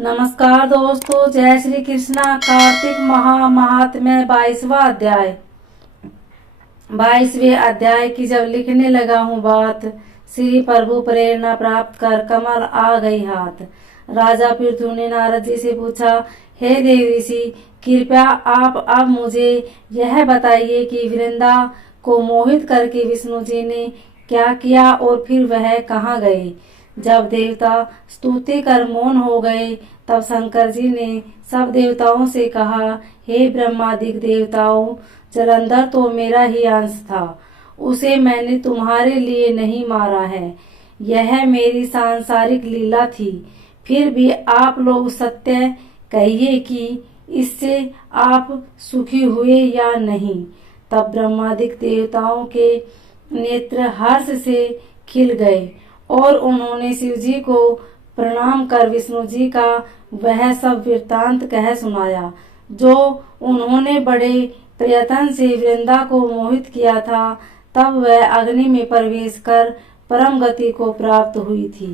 नमस्कार दोस्तों, जय श्री कृष्णा। कार्तिक महात्म्य 22वां अध्याय। 22वें अध्याय की जब लिखने लगा हूँ बात, श्री प्रभु प्रेरणा प्राप्त कर कमल आ गई हाथ। राजा पृथु ने नारद जी से पूछा, हे देव ऋषि, कृपया आप अब मुझे यह बताइए कि वृंदा को मोहित करके विष्णु जी ने क्या किया और फिर वह कहाँ गए। जब देवता स्तुति कर मौन हो गए, तब शंकर जी ने सब देवताओं से कहा, हे ब्रह्मादिक देवताओं, जलंधर तो मेरा ही अंश था, उसे मैंने तुम्हारे लिए नहीं मारा है। यह मेरी सांसारिक लीला थी। फिर भी आप लोग सत्य कहिए कि इससे आप सुखी हुए या नहीं। तब ब्रह्मादिक देवताओं के नेत्र हर्ष से खिल गए और उन्होंने शिव जी को प्रणाम कर विष्णु जी का वह सब वृत्तांत कह सुनाया, जो उन्होंने बड़े प्रयत्न से वृंदा को मोहित किया था। तब वह अग्नि में प्रवेश कर परम गति को प्राप्त हुई थी।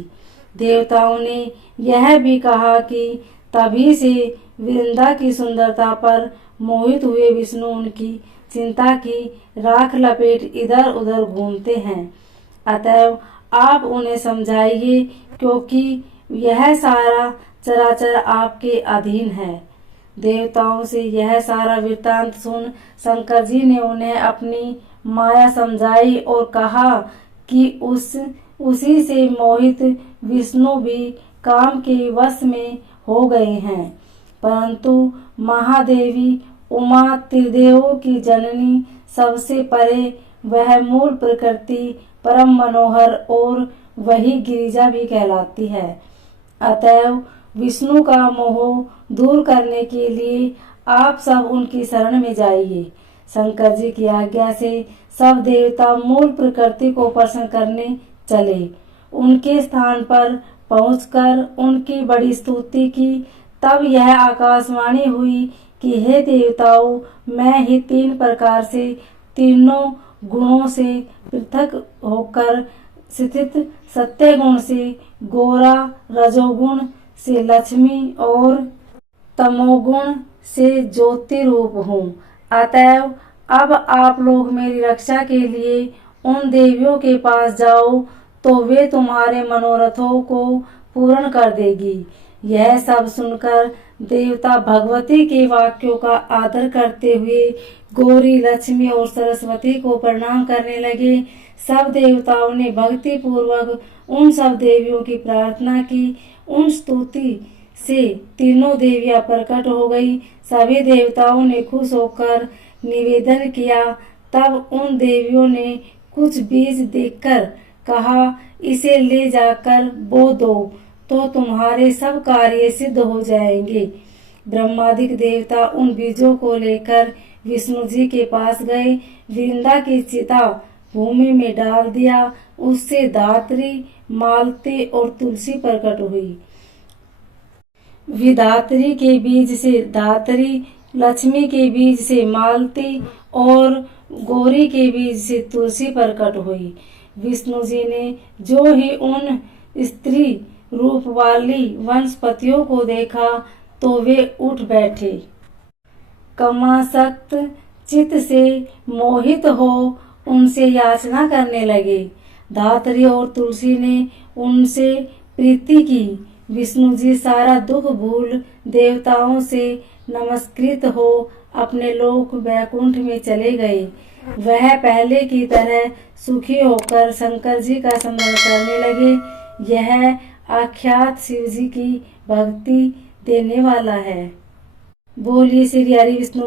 देवताओं ने यह भी कहा कि तभी से वृंदा की सुंदरता पर मोहित हुए विष्णु उनकी चिंता की राख लपेट इधर उधर घूमते हैं। अतएव आप उन्हें समझाइए, क्योंकि यह सारा चराचर आपके अधीन है। देवताओं से यह सारा वृत्तांत सुन शंकर जी ने उन्हें अपनी माया समझाई और कहा कि उसी से मोहित विष्णु भी काम के वश में हो गए हैं। परंतु महादेवी उमा त्रिदेवों की जननी, सबसे परे वह मूल प्रकृति परम मनोहर और वही गिरिजा भी कहलाती है। अतएव विष्णु का मोह दूर करने के लिए आप सब उनकी शरण में जाइए। शंकर जी की आज्ञा से सब देवता मूल प्रकृति को प्रसन्न करने चले। उनके स्थान पर पहुंचकर उनकी बड़ी स्तुति की। तब यह आकाशवाणी हुई कि हे देवताओं, मैं ही तीन प्रकार से तीनों गुणों से पृथक होकर स्थित सत्य गुण से गोरा, रजोगुण से लक्ष्मी और तमोगुण से ज्योति रूप हूँ। अतएव अब आप लोग मेरी रक्षा के लिए उन देवियों के पास जाओ, तो वे तुम्हारे मनोरथों को पूर्ण कर देगी। यह सब सुनकर देवता भगवती के वाक्यों का आदर करते हुए गौरी, लक्ष्मी और सरस्वती को प्रणाम करने लगे। सब देवताओं ने भक्ति पूर्वक उन सब देवियों की प्रार्थना की। उन स्तुति से तीनों देवियां प्रकट हो गई। सभी देवताओं ने खुश होकर निवेदन किया। तब उन देवियों ने कुछ बीज देकर कहा, इसे ले जाकर बो दो तो तुम्हारे सब कार्य सिद्ध हो जाएंगे। ब्रह्मादिक देवता उन बीजों को लेकर विष्णु जी के पास गए। वृंदा की चिता भूमि में डाल दिया। उससे धात्री, मालती और तुलसी प्रकट हुई। विधात्री के बीज से धात्री, लक्ष्मी के बीज से मालती और गौरी के बीज से तुलसी प्रकट हुई। विष्णु जी ने जो ही उन स्त्री रूप वाली वनस्पतियों को देखा, तो वे उठ बैठे। कामासक्त चित्त से मोहित हो उनसे याचना करने लगे। धात्री और तुलसी ने उनसे प्रीति की। विष्णु जी सारा दुख भूल देवताओं से नमस्कृत हो अपने लोक वैकुंठ में चले गए। वह पहले की तरह सुखी होकर शंकर जी का स्मरण करने लगे। यह आख्यात शिव जी की भक्ति देने वाला है। बोलिए श्री हरि विष्णु।